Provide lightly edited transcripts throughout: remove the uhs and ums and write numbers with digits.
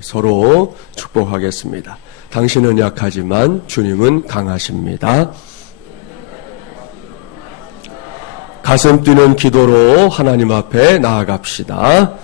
서로 축복하겠습니다. 당신은 약하지만 주님은 강하십니다. 가슴 뛰는 기도로 하나님 앞에 나아갑시다.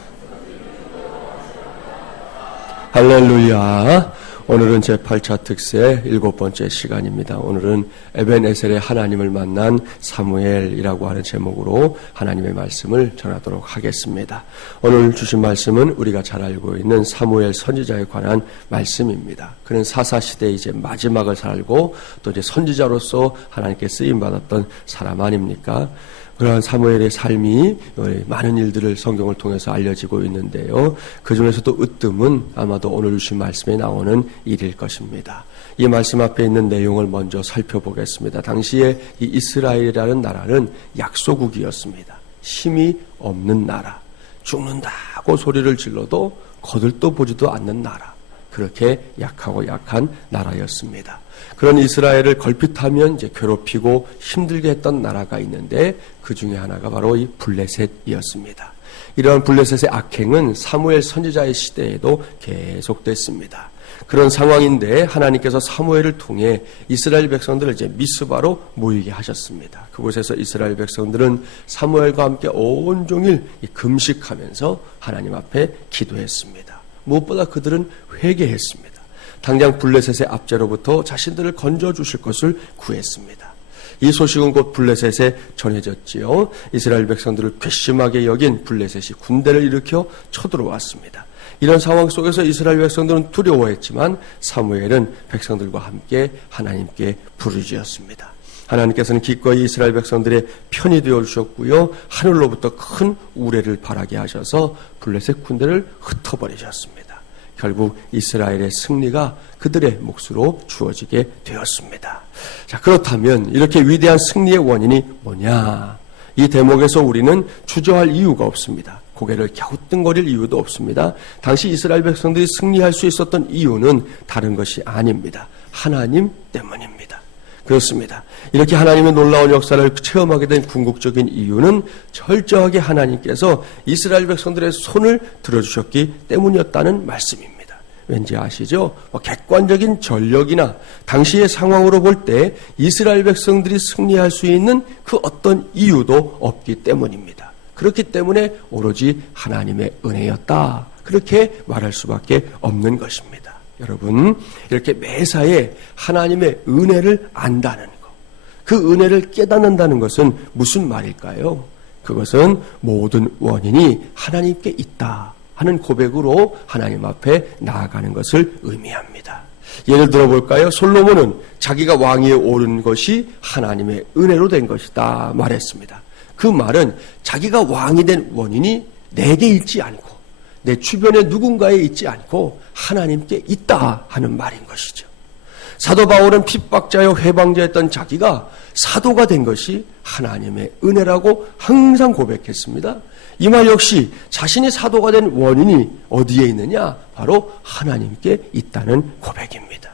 할렐루야. 오늘은 제8차 특세 7번째 시간입니다. 오늘은 에벤에셀의 하나님을 만난 사무엘이라고 하는 제목으로 하나님의 말씀을 전하도록 하겠습니다. 오늘 주신 말씀은 우리가 잘 알고 있는 사무엘 선지자에 관한 말씀입니다. 그는 사사시대에 이제 마지막을 살고 또 이제 선지자로서 하나님께 쓰임받았던 사람 아닙니까? 그러한 사무엘의 삶이 많은 일들을 성경을 통해서 알려지고 있는데요. 그 중에서도 으뜸은 아마도 오늘 주신 말씀에 나오는 일일 것입니다. 이 말씀 앞에 있는 내용을 먼저 살펴보겠습니다. 당시에 이 이스라엘이라는 나라는 약소국이었습니다. 힘이 없는 나라, 죽는다고 소리를 질러도 거들떠 보지도 않는 나라, 그렇게 약하고 약한 나라였습니다. 그런 이스라엘을 걸핏하면 이제 괴롭히고 힘들게 했던 나라가 있는데 그 중에 하나가 바로 이 블레셋이었습니다. 이러한 블레셋의 악행은 사무엘 선지자의 시대에도 계속됐습니다. 그런 상황인데 하나님께서 사무엘을 통해 이스라엘 백성들을 이제 미스바로 모이게 하셨습니다. 그곳에서 이스라엘 백성들은 사무엘과 함께 온종일 금식하면서 하나님 앞에 기도했습니다. 무엇보다 그들은 회개했습니다. 당장 블레셋의 압제로부터 자신들을 건져주실 것을 구했습니다. 이 소식은 곧 블레셋에 전해졌지요. 이스라엘 백성들을 괘씸하게 여긴 블레셋이 군대를 일으켜 쳐들어왔습니다. 이런 상황 속에서 이스라엘 백성들은 두려워했지만 사무엘은 백성들과 함께 하나님께 부르짖었습니다. 하나님께서는 기꺼이 이스라엘 백성들의 편이 되어주셨고요. 하늘로부터 큰 우레를 바라게 하셔서 블레셋 군대를 흩어버리셨습니다. 결국 이스라엘의 승리가 그들의 몫으로 주어지게 되었습니다. 자, 그렇다면 이렇게 위대한 승리의 원인이 뭐냐? 이 대목에서 우리는 주저할 이유가 없습니다. 고개를 갸우뚱거릴 이유도 없습니다. 당시 이스라엘 백성들이 승리할 수 있었던 이유는 다른 것이 아닙니다. 하나님 때문입니다. 그렇습니다. 이렇게 하나님의 놀라운 역사를 체험하게 된 궁극적인 이유는 철저하게 하나님께서 이스라엘 백성들의 손을 들어주셨기 때문이었다는 말씀입니다. 왠지 아시죠? 객관적인 전력이나 당시의 상황으로 볼 때 이스라엘 백성들이 승리할 수 있는 그 어떤 이유도 없기 때문입니다. 그렇기 때문에 오로지 하나님의 은혜였다, 그렇게 말할 수밖에 없는 것입니다. 여러분, 이렇게 매사에 하나님의 은혜를 안다는 것, 그 은혜를 깨닫는다는 것은 무슨 말일까요? 그것은 모든 원인이 하나님께 있다 하는 고백으로 하나님 앞에 나아가는 것을 의미합니다. 예를 들어볼까요? 솔로몬은 자기가 왕위에 오른 것이 하나님의 은혜로 된 것이다 말했습니다. 그 말은 자기가 왕이 된 원인이 내게 있지 않고 내 주변에 누군가에 있지 않고 하나님께 있다 하는 말인 것이죠. 사도 바울은 핍박자여 회방자였던 자기가 사도가 된 것이 하나님의 은혜라고 항상 고백했습니다. 이 말 역시 자신이 사도가 된 원인이 어디에 있느냐? 바로 하나님께 있다는 고백입니다.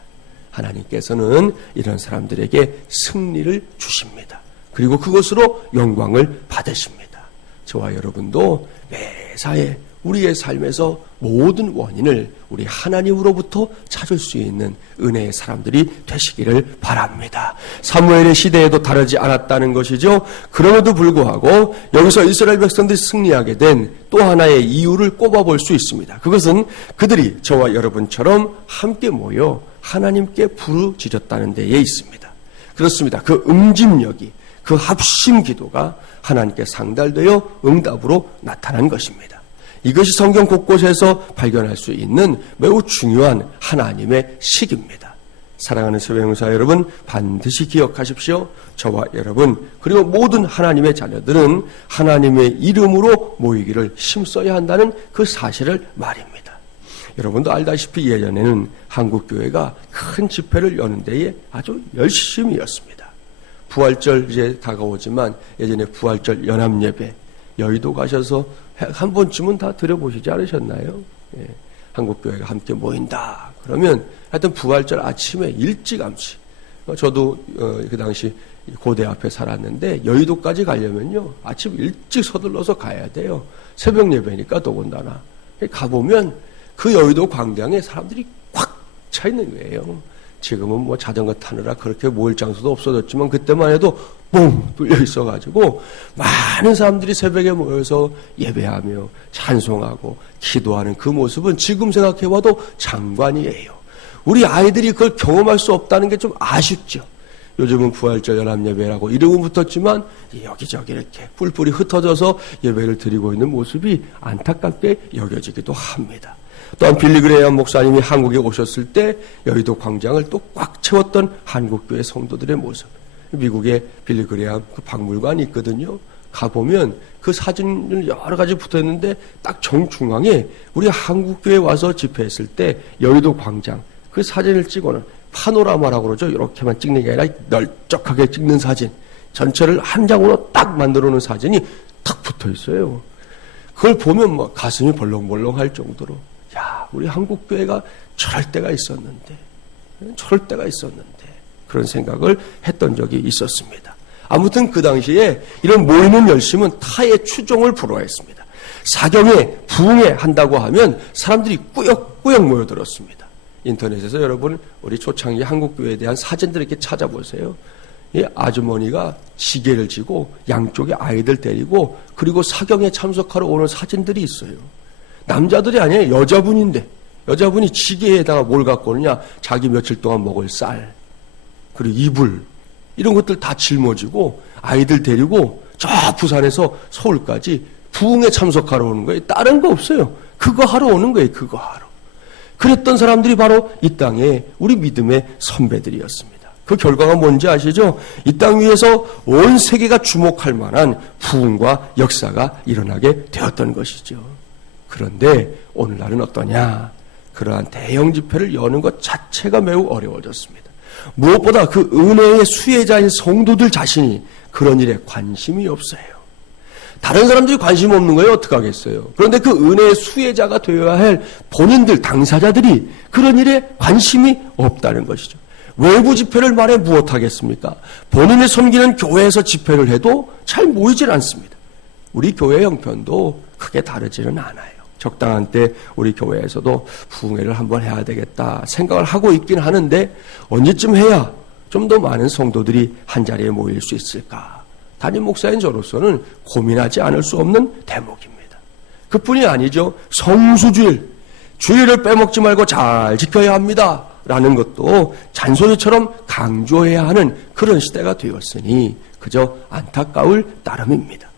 하나님께서는 이런 사람들에게 승리를 주십니다. 그리고 그것으로 영광을 받으십니다. 저와 여러분도 매사에 우리의 삶에서 모든 원인을 우리 하나님으로부터 찾을 수 있는 은혜의 사람들이 되시기를 바랍니다. 사무엘의 시대에도 다르지 않았다는 것이죠. 그럼에도 불구하고 여기서 이스라엘 백성들이 승리하게 된 또 하나의 이유를 꼽아볼 수 있습니다. 그것은 그들이 저와 여러분처럼 함께 모여 하나님께 부르짖었다는 데에 있습니다. 그렇습니다. 그 응집력이, 그 합심 기도가 하나님께 상달되어 응답으로 나타난 것입니다. 이것이 성경 곳곳에서 발견할 수 있는 매우 중요한 하나님의 식입니다. 사랑하는 세배용사 여러분, 반드시 기억하십시오. 저와 여러분, 그리고 모든 하나님의 자녀들은 하나님의 이름으로 모이기를 힘써야 한다는 그 사실을 말입니다. 여러분도 알다시피 예전에는 한국교회가 큰 집회를 여는 데에 아주 열심이었습니다. 부활절 이제 다가오지만 예전에 부활절 연합예배, 여의도 가셔서 한 번쯤은 다 들어보시지 않으셨나요? 예, 한국교회가 함께 모인다. 그러면 하여튼 부활절 아침에 일찌감치, 저도 그 당시 고대 앞에 살았는데 여의도까지 가려면요 아침 일찍 서둘러서 가야 돼요. 새벽 예배니까 더군다나. 가보면 그 여의도 광장에 사람들이 꽉 차 있는 거예요. 지금은 뭐 자전거 타느라 그렇게 모일 장소도 없어졌지만 그때만 해도 뻥 뚫려 있어가지고 많은 사람들이 새벽에 모여서 예배하며 찬송하고 기도하는 그 모습은 지금 생각해봐도 장관이에요. 우리 아이들이 그걸 경험할 수 없다는 게 좀 아쉽죠. 요즘은 부활절 연합예배라고 이름은 붙었지만 여기저기 이렇게 뿔뿔이 흩어져서 예배를 드리고 있는 모습이 안타깝게 여겨지기도 합니다. 또한 빌리 그레이엄 목사님이 한국에 오셨을 때 여의도 광장을 또 꽉 채웠던 한국교회 성도들의 모습. 미국에 빌리 그레이엄 그 박물관이 있거든요. 가보면 그 사진을 여러 가지 붙어있는데 딱 정중앙에 우리 한국교회에 와서 집회했을 때 여의도 광장 그 사진을 찍어놓은 파노라마라고 그러죠. 이렇게만 찍는 게 아니라 널쩍하게 찍는 사진. 전체를 한 장으로 딱 만들어 놓은 사진이 탁 붙어 있어요. 그걸 보면 뭐 가슴이 벌렁벌렁 할 정도로 야, 우리 한국교회가 저럴 때가 있었는데 그런 생각을 했던 적이 있었습니다. 아무튼 그 당시에 이런 모이는 열심은 타의 추종을 불허했습니다. 사경에 부흥회 한다고 하면 사람들이 꾸역꾸역 모여들었습니다. 인터넷에서 여러분 우리 초창기 한국교회에 대한 사진들 이렇게 찾아보세요. 이 아주머니가 지게를 지고 양쪽에 아이들 데리고 그리고 사경에 참석하러 오는 사진들이 있어요. 남자들이 아니에요. 여자분인데 여자분이 지게에다가 뭘 갖고 오느냐, 자기 며칠 동안 먹을 쌀 그리고 이불 이런 것들 다 짊어지고 아이들 데리고 저 부산에서 서울까지 부흥에 참석하러 오는 거예요. 다른 거 없어요. 그거 하러 오는 거예요. 그거 하러. 그랬던 사람들이 바로 이 땅의 우리 믿음의 선배들이었습니다. 그 결과가 뭔지 아시죠? 이 땅 위에서 온 세계가 주목할 만한 부흥과 역사가 일어나게 되었던 것이죠. 그런데 오늘날은 어떠냐? 그러한 대형 집회를 여는 것 자체가 매우 어려워졌습니다. 무엇보다 그 은혜의 수혜자인 성도들 자신이 그런 일에 관심이 없어요. 다른 사람들이 관심 없는 거예요. 어떡하겠어요? 그런데 그 은혜의 수혜자가 되어야 할 본인들, 당사자들이 그런 일에 관심이 없다는 것이죠. 외부 집회를 말해 무엇하겠습니까? 본인이 섬기는 교회에서 집회를 해도 잘 모이질 않습니다. 우리 교회 형편도 크게 다르지는 않아요. 적당한 때 우리 교회에서도 부흥회를 한번 해야 되겠다 생각을 하고 있긴 하는데 언제쯤 해야 좀 더 많은 성도들이 한자리에 모일 수 있을까? 담임 목사인 저로서는 고민하지 않을 수 없는 대목입니다. 그뿐이 아니죠. 성수주일, 주일을 빼먹지 말고 잘 지켜야 합니다 라는 것도 잔소리처럼 강조해야 하는 그런 시대가 되었으니 그저 안타까울 따름입니다.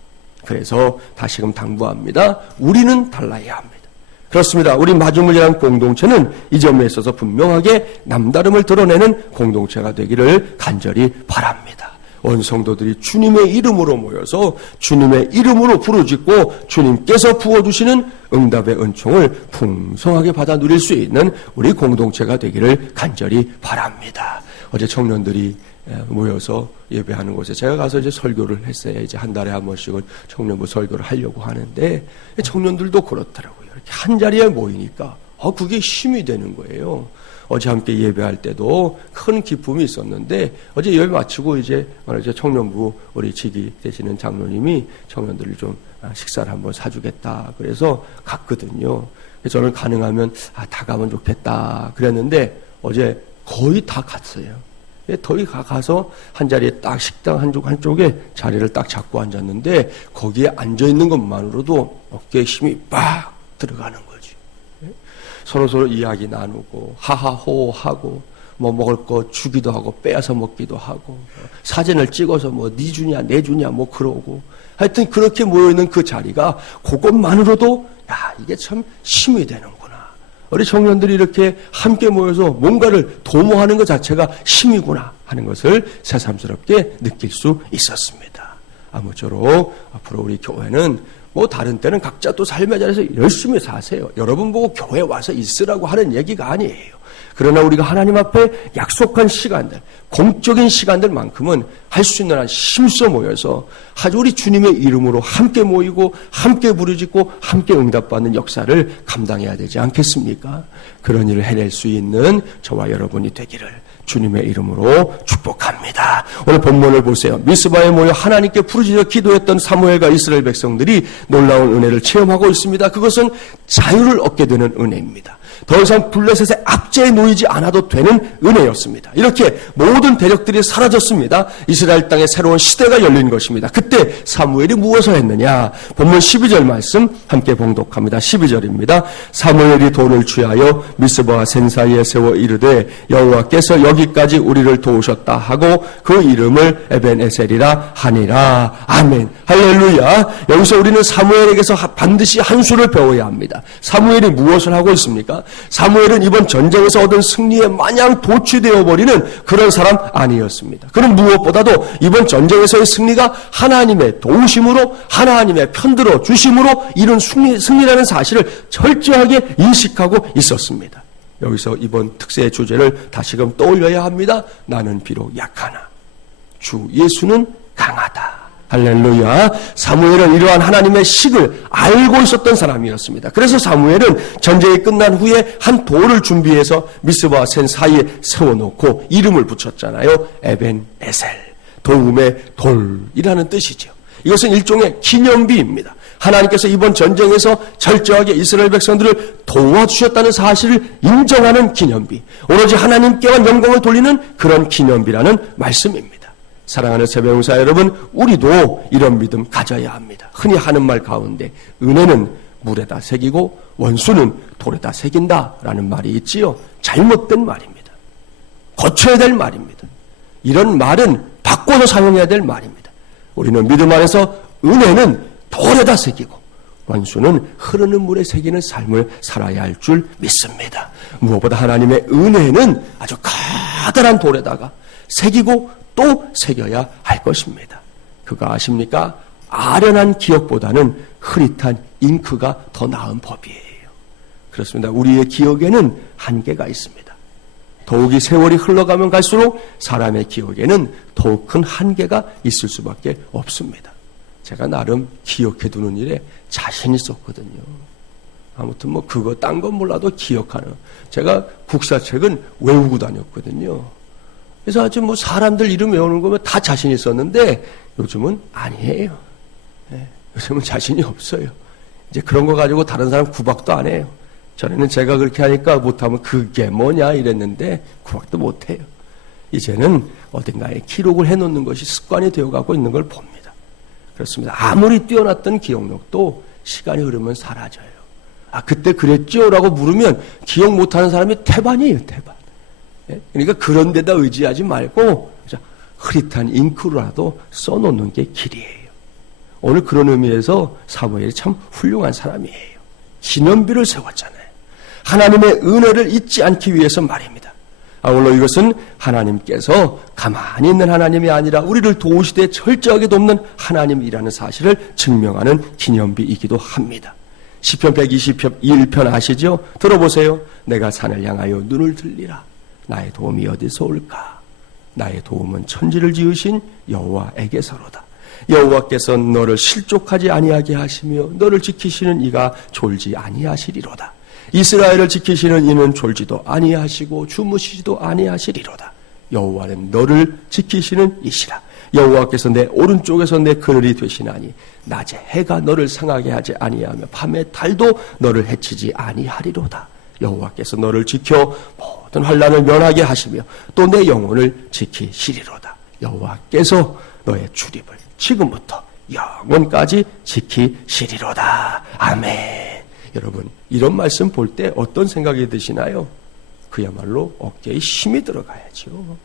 그래서 다시금 당부합니다. 우리는 달라야 합니다. 그렇습니다. 우리 마중물이라는 공동체는 이 점에 있어서 분명하게 남다름을 드러내는 공동체가 되기를 간절히 바랍니다. 온 성도들이 주님의 이름으로 모여서 주님의 이름으로 부르짖고 주님께서 부어주시는 응답의 은총을 풍성하게 받아 누릴 수 있는 우리 공동체가 되기를 간절히 바랍니다. 어제 청년들이 모여서 예배하는 곳에 제가 가서 이제 설교를 했어요. 이제 한 달에 한 번씩은 청년부 설교를 하려고 하는데 청년들도 그렇더라고요. 이렇게 한 자리에 모이니까 그게 힘이 되는 거예요. 어제 함께 예배할 때도 큰 기쁨이 있었는데 어제 예배 마치고 이제 청년부 우리 지기 되시는 장로님이 청년들을 좀 식사를 한번 사주겠다 그래서 갔거든요. 저는 가능하면 다 가면 좋겠다 그랬는데 어제 거의 다 갔어요. 거기 가서 한 자리에 딱 식당 한쪽에 자리를 딱 잡고 앉았는데 거기에 앉아있는 것만으로도 어깨에 힘이 빡 들어가는 거지. 서로 이야기 나누고 하하호호하고 뭐 먹을 거 주기도 하고 빼앗아 먹기도 하고 사진을 찍어서 뭐 네 주냐 내 주냐 뭐 그러고 하여튼 그렇게 모여있는 그 자리가 그것만으로도 야 이게 참 힘이 되는구나. 우리 청년들이 이렇게 함께 모여서 뭔가를 도모하는 것 자체가 힘이구나 하는 것을 새삼스럽게 느낄 수 있었습니다. 아무쪼록 앞으로 우리 교회는 뭐 다른 때는 각자 또 삶의 자리에서 열심히 사세요. 여러분 보고 교회 와서 있으라고 하는 얘기가 아니에요. 그러나 우리가 하나님 앞에 약속한 시간들, 공적인 시간들만큼은 할 수 있는 한 힘써 모여서 아주 우리 주님의 이름으로 함께 모이고 함께 부르짖고 함께 응답받는 역사를 감당해야 되지 않겠습니까? 그런 일을 해낼 수 있는 저와 여러분이 되기를 주님의 이름으로 축복합니다. 오늘 본문을 보세요. 미스바에 모여 하나님께 부르짖어 기도했던 사무엘과 이스라엘 백성들이 놀라운 은혜를 체험하고 있습니다. 그것은 자유를 얻게 되는 은혜입니다. 더 이상 블레셋의 압제에 놓이지 않아도 되는 은혜였습니다. 이렇게 모든 대적들이 사라졌습니다. 이스라엘 땅에 새로운 시대가 열린 것입니다. 그때 사무엘이 무엇을 했느냐? 본문 12절 말씀 함께 봉독합니다. 12절입니다. 사무엘이 돌을 취하여 미스바와 센 사이에 세워 이르되 여호와께서 여기까지 우리를 도우셨다 하고 그 이름을 에벤에셀이라 하니라. 아멘. 할렐루야. 여기서 우리는 사무엘에게서 반드시 한 수를 배워야 합니다. 사무엘이 무엇을 하고 있습니까? 사무엘은 이번 전쟁에서 얻은 승리에 마냥 도취되어 버리는 그런 사람 아니었습니다. 그는 무엇보다도 이번 전쟁에서의 승리가 하나님의 도우심으로 하나님의 편들어 주심으로 이룬 승리라는 사실을 철저하게 인식하고 있었습니다. 여기서 이번 특세의 주제를 다시금 떠올려야 합니다. 나는 비록 약하나 주 예수는 강하다. 할렐루야. 사무엘은 이러한 하나님의 식을 알고 있었던 사람이었습니다. 그래서 사무엘은 전쟁이 끝난 후에 한 돌을 준비해서 미스바와 센 사이에 세워놓고 이름을 붙였잖아요. 에벤에셀. 도움의 돌이라는 뜻이죠. 이것은 일종의 기념비입니다. 하나님께서 이번 전쟁에서 철저하게 이스라엘 백성들을 도와주셨다는 사실을 인정하는 기념비. 오로지 하나님께만 영광을 돌리는 그런 기념비라는 말씀입니다. 사랑하는 새벽용사 여러분, 우리도 이런 믿음 가져야 합니다. 흔히 하는 말 가운데 은혜는 물에다 새기고 원수는 돌에다 새긴다라는 말이 있지요. 잘못된 말입니다. 고쳐야 될 말입니다. 이런 말은 바꿔서 사용해야 될 말입니다. 우리는 믿음 안에서 은혜는 돌에다 새기고 원수는 흐르는 물에 새기는 삶을 살아야 할 줄 믿습니다. 무엇보다 하나님의 은혜는 아주 커다란 돌에다가 새기고 또 새겨야 할 것입니다. 그거 아십니까? 아련한 기억보다는 흐릿한 잉크가 더 나은 법이에요. 그렇습니다. 우리의 기억에는 한계가 있습니다. 더욱이 세월이 흘러가면 갈수록 사람의 기억에는 더욱 큰 한계가 있을 수밖에 없습니다. 제가 나름 기억해두는 일에 자신 있었거든요. 아무튼 뭐 그거 딴 건 몰라도 기억하는. 제가 국사책은 외우고 다녔거든요. 그래서 아주 뭐 사람들 이름 외우는 거면 다 자신 있었는데 요즘은 아니에요. 네, 요즘은 자신이 없어요. 이제 그런 거 가지고 다른 사람 구박도 안 해요. 전에는 제가 그렇게 하니까 못하면 그게 뭐냐 이랬는데 구박도 못해요. 이제는 어딘가에 기록을 해놓는 것이 습관이 되어가고 있는 걸 봅니다. 그렇습니다. 아무리 뛰어났던 기억력도 시간이 흐르면 사라져요. 아 그때 그랬죠? 라고 물으면 기억 못하는 사람이 태반이에요. 태반. 그러니까 그런 데다 의지하지 말고 흐릿한 잉크로라도 써놓는 게 길이에요. 오늘 그런 의미에서 사무엘이 참 훌륭한 사람이에요. 기념비를 세웠잖아요. 하나님의 은혜를 잊지 않기 위해서 말입니다. 아울러 이것은 하나님께서 가만히 있는 하나님이 아니라 우리를 도우시되 철저하게 돕는 하나님이라는 사실을 증명하는 기념비이기도 합니다. 시편 121편 아시죠? 들어보세요. 내가 산을 향하여 눈을 들리라. 나의 도움이 어디서 올까? 나의 도움은 천지를 지으신 여호와에게서로다. 여호와께서 너를 실족하지 아니하게 하시며 너를 지키시는 이가 졸지 아니하시리로다. 이스라엘을 지키시는 이는 졸지도 아니하시고 주무시지도 아니하시리로다. 여호와는 너를 지키시는 이시라. 여호와께서 내 오른쪽에서 내 그늘이 되시나니 낮에 해가 너를 상하게 하지 아니하며 밤에 달도 너를 해치지 아니하리로다. 여호와께서 너를 지켜 모든 환난을 면하게 하시며 또 내 영혼을 지키시리로다. 여호와께서 너의 출입을 지금부터 영원까지 지키시리로다. 아멘. 여러분 이런 말씀 볼 때 어떤 생각이 드시나요? 그야말로 어깨에 힘이 들어가야죠.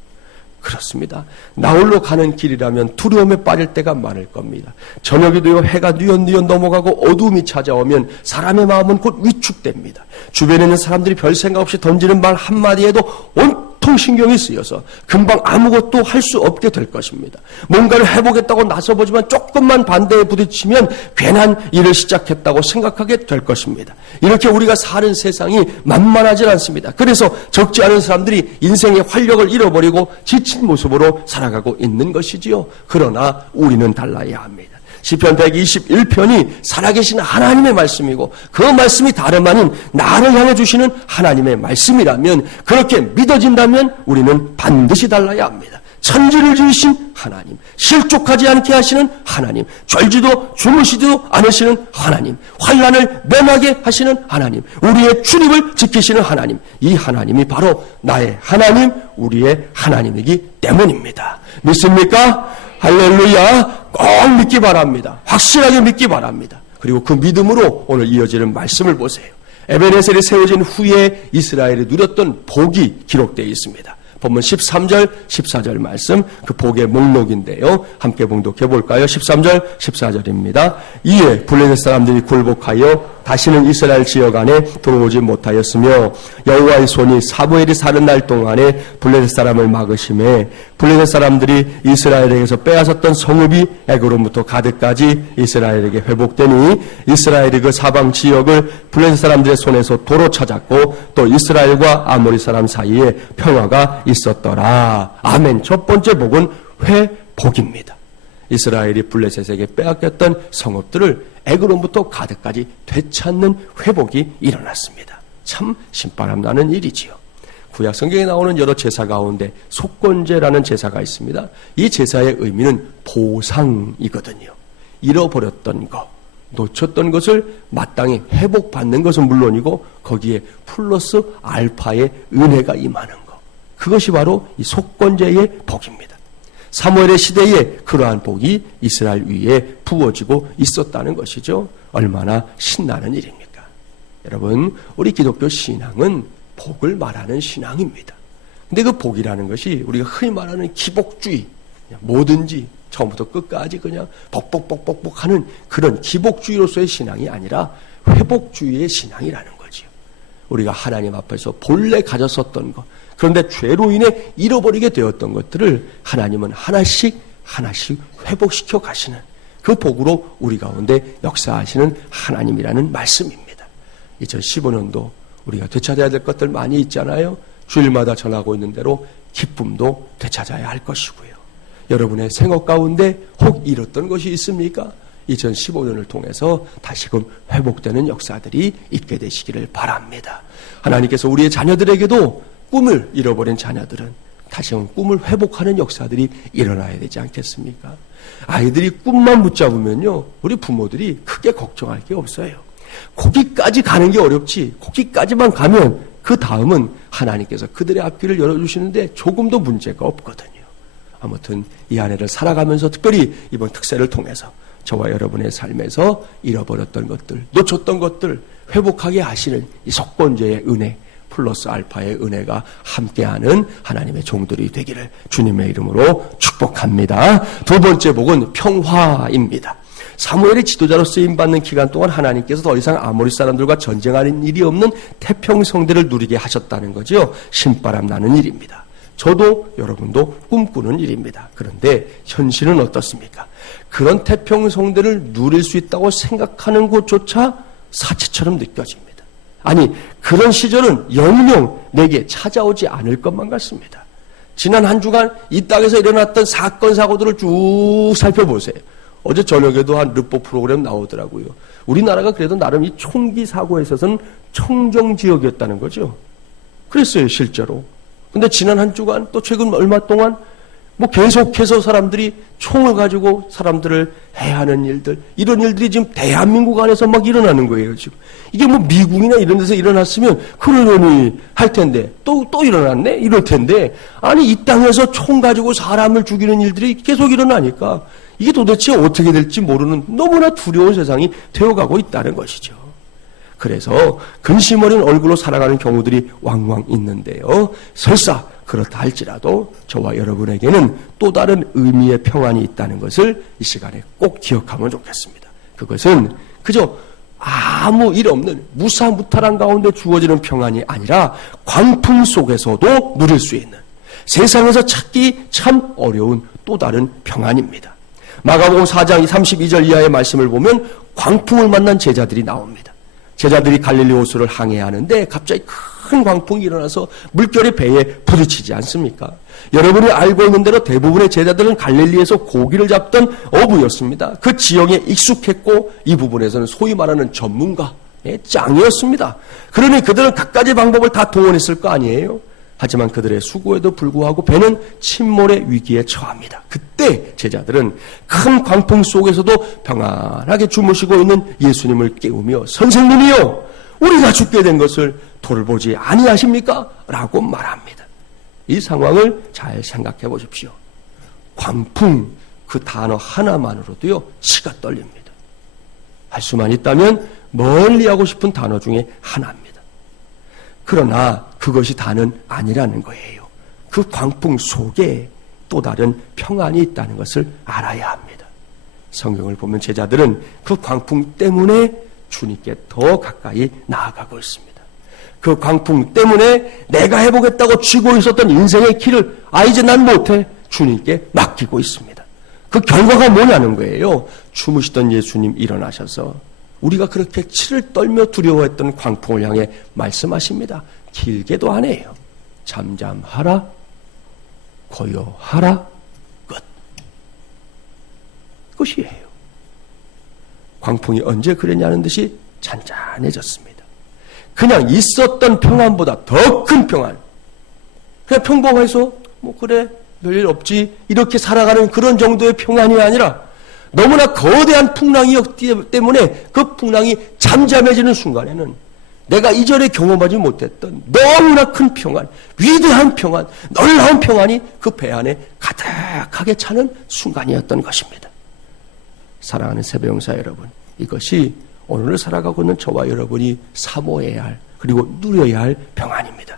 그렇습니다. 나홀로 가는 길이라면 두려움에 빠질 때가 많을 겁니다. 저녁이 되어 해가 뉘엿뉘엿 넘어가고 어두움이 찾아오면 사람의 마음은 곧 위축됩니다. 주변에 있는 사람들이 별 생각 없이 던지는 말 한마디에도 온통 신경이 쓰여서 금방 아무것도 할 수 없게 될 것입니다. 뭔가를 해보겠다고 나서보지만 조금만 반대에 부딪히면 괜한 일을 시작했다고 생각하게 될 것입니다. 이렇게 우리가 사는 세상이 만만하지 않습니다. 그래서 적지 않은 사람들이 인생의 활력을 잃어버리고 지친 모습으로 살아가고 있는 것이지요. 그러나 우리는 달라야 합니다. 시편 121편이 살아계신 하나님의 말씀이고 그 말씀이 다름 아닌 나를 향해 주시는 하나님의 말씀이라면, 그렇게 믿어진다면 우리는 반드시 달라야 합니다. 천지를 지으신 하나님, 실족하지 않게 하시는 하나님, 졸지도 주무시지도 않으시는 하나님, 환난을 면하게 하시는 하나님, 우리의 출입을 지키시는 하나님, 이 하나님이 바로 나의 하나님, 우리의 하나님이기 때문입니다. 믿습니까? 할렐루야. 꼭 믿기 바랍니다. 확실하게 믿기 바랍니다. 그리고 그 믿음으로 오늘 이어지는 말씀을 보세요. 에벤에셀이 세워진 후에 이스라엘이 누렸던 복이 기록되어 있습니다. 본문 13절, 14절 말씀, 그 복의 목록인데요. 함께 봉독해 볼까요? 13절, 14절입니다. 이에 블레셋 사람들이 굴복하여 다시는 이스라엘 지역 안에 들어오지 못하였으며 여호와의 손이 사무엘이 사는 날 동안에 블레셋 사람을 막으심에 블레셋 사람들이 이스라엘에게서 빼앗았던 성읍이 애굽으로부터 가드까지 이스라엘에게 회복되니 이스라엘이 그 사방 지역을 블레셋 사람들의 손에서 도로 찾았고 또 이스라엘과 아모리 사람 사이에 평화가 있었더라. 아멘. 첫 번째 복은 회복입니다. 이스라엘이 블레셋에게 빼앗겼던 성읍들을 애굽으로부터 가드까지 되찾는 회복이 일어났습니다. 참 신바람 나는 일이지요. 구약 성경에 나오는 여러 제사 가운데 속건제라는 제사가 있습니다. 이 제사의 의미는 보상이거든요. 잃어버렸던 것, 놓쳤던 것을 마땅히 회복받는 것은 물론이고 거기에 플러스 알파의 은혜가 임하는 것, 그것이 바로 이 속건제의 복입니다. 사무엘의 시대에 그러한 복이 이스라엘 위에 부어지고 있었다는 것이죠. 얼마나 신나는 일입니까? 여러분, 우리 기독교 신앙은 복을 말하는 신앙입니다. 근데 그 복이라는 것이 우리가 흔히 말하는 기복주의, 뭐든지 처음부터 끝까지 그냥 복복복복복 하는 그런 기복주의로서의 신앙이 아니라 회복주의의 신앙이라는 거지요. 우리가 하나님 앞에서 본래 가졌었던 것, 그런데 죄로 인해 잃어버리게 되었던 것들을 하나님은 하나씩 하나씩 회복시켜 가시는 그 복으로 우리 가운데 역사하시는 하나님이라는 말씀입니다. 2015년도 우리가 되찾아야 될 것들 많이 있잖아요. 주일마다 전하고 있는 대로 기쁨도 되찾아야 할 것이고요. 여러분의 생업 가운데 혹 잃었던 것이 있습니까? 2015년을 통해서 다시금 회복되는 역사들이 있게 되시기를 바랍니다. 하나님께서 우리의 자녀들에게도 꿈을 잃어버린 자녀들은 다시금 꿈을 회복하는 역사들이 일어나야 되지 않겠습니까? 아이들이 꿈만 붙잡으면요, 우리 부모들이 크게 걱정할 게 없어요. 거기까지 가는 게 어렵지, 거기까지만 가면 그 다음은 하나님께서 그들의 앞길을 열어주시는데 조금도 문제가 없거든요. 아무튼 이 한 해를 살아가면서 특별히 이번 특세를 통해서 저와 여러분의 삶에서 잃어버렸던 것들, 놓쳤던 것들 회복하게 하시는 이 속건제의 은혜 플러스 알파의 은혜가 함께하는 하나님의 종들이 되기를 주님의 이름으로 축복합니다. 두 번째 복은 평화입니다. 사무엘이 지도자로 쓰임받는 기간 동안 하나님께서 더 이상 아모리 사람들과 전쟁하는 일이 없는 태평성대를 누리게 하셨다는 거죠. 신바람 나는 일입니다. 저도 여러분도 꿈꾸는 일입니다. 그런데 현실은 어떻습니까? 그런 태평성대를 누릴 수 있다고 생각하는 것조차 사치처럼 느껴집니다. 아니, 그런 시절은 영영 내게 찾아오지 않을 것만 같습니다. 지난 한 주간 이 땅에서 일어났던 사건 사고들을 쭉 살펴보세요. 어제 저녁에도 한 르포 프로그램 나오더라고요. 우리나라가 그래도 나름 이 총기 사고에 있어서는 청정지역이었다는 거죠. 그랬어요, 실제로. 근데 지난 한 주간 또 최근 얼마 동안 뭐 계속해서 사람들이 총을 가지고 사람들을 해하는 일들, 이런 일들이 지금 대한민국 안에서 막 일어나는 거예요, 지금. 이게 뭐 미국이나 이런 데서 일어났으면 그러려니 할 텐데, 또 일어났네? 이럴 텐데, 아니, 이 땅에서 총 가지고 사람을 죽이는 일들이 계속 일어나니까 이게 도대체 어떻게 될지 모르는 너무나 두려운 세상이 되어가고 있다는 것이죠. 그래서 근심 어린 얼굴로 살아가는 경우들이 왕왕 있는데요. 설사 그렇다 할지라도 저와 여러분에게는 또 다른 의미의 평안이 있다는 것을 이 시간에 꼭 기억하면 좋겠습니다. 그것은 그저 아무 일 없는 무사무탈한 가운데 주어지는 평안이 아니라 광풍 속에서도 누릴 수 있는, 세상에서 찾기 참 어려운 또 다른 평안입니다. 마가복음 4장 32절 이하의 말씀을 보면 광풍을 만난 제자들이 나옵니다. 제자들이 갈릴리 호수를 항해하는데 갑자기 큰 광풍이 일어나서 물결이 배에 부딪히지 않습니까? 여러분이 알고 있는 대로 대부분의 제자들은 갈릴리에서 고기를 잡던 어부였습니다. 그 지역에 익숙했고 이 부분에서는 소위 말하는 전문가의 짱이었습니다. 그러니 그들은 갖가지 방법을 다 동원했을 거 아니에요. 하지만 그들의 수고에도 불구하고 배는 침몰의 위기에 처합니다. 그때 제자들은 큰 광풍 속에서도 평안하게 주무시고 있는 예수님을 깨우며 선생님이요, 우리가 죽게 된 것을 돌보지 아니하십니까? 라고 말합니다. 이 상황을 잘 생각해 보십시오. 광풍, 그 단어 하나만으로도요 치가 떨립니다. 할 수만 있다면 멀리 하고 싶은 단어 중에 하나입니다. 그러나 그것이 다는 아니라는 거예요. 그 광풍 속에 또 다른 평안이 있다는 것을 알아야 합니다. 성경을 보면 제자들은 그 광풍 때문에 주님께 더 가까이 나아가고 있습니다. 그 광풍 때문에 내가 해보겠다고 쥐고 있었던 인생의 길을 이제 난 못해 주님께 맡기고 있습니다. 그 결과가 뭐냐는 거예요. 주무시던 예수님 일어나셔서 우리가 그렇게 치를 떨며 두려워했던 광풍을 향해 말씀하십니다. 길게도 안 해요. 잠잠하라, 고요하라, 끝. 끝이에요. 광풍이 언제 그랬냐는 듯이 잔잔해졌습니다. 그냥 있었던 평안보다 더 큰 평안. 그냥 평범해서 그래 별일 없지 이렇게 살아가는 그런 정도의 평안이 아니라 너무나 거대한 풍랑이었기 때문에 그 풍랑이 잠잠해지는 순간에는 내가 이전에 경험하지 못했던 너무나 큰 평안, 위대한 평안, 놀라운 평안이 그 배 안에 가득하게 차는 순간이었던 것입니다. 사랑하는 새벽영사 여러분, 이것이 오늘을 살아가고 있는 저와 여러분이 사모해야 할 그리고 누려야 할 평안입니다.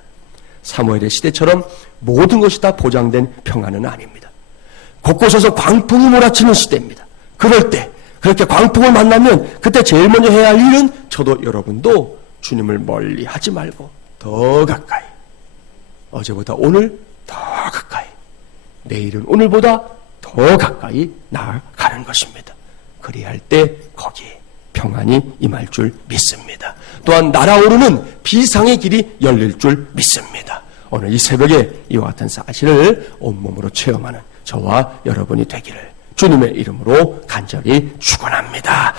사무엘의 시대처럼 모든 것이 다 보장된 평안은 아닙니다. 곳곳에서 광풍이 몰아치는 시대입니다. 그럴 때 그렇게 광풍을 만나면 그때 제일 먼저 해야 할 일은 저도 여러분도 주님을 멀리 하지 말고 더 가까이, 어제보다 오늘 더 가까이, 내일은 오늘보다 더 가까이 나아가는 것입니다. 그리할 때 거기에 평안이 임할 줄 믿습니다. 또한 날아오르는 비상의 길이 열릴 줄 믿습니다. 오늘 이 새벽에 이와 같은 사실을 온몸으로 체험하는 저와 여러분이 되기를 주님의 이름으로 간절히 축원합니다.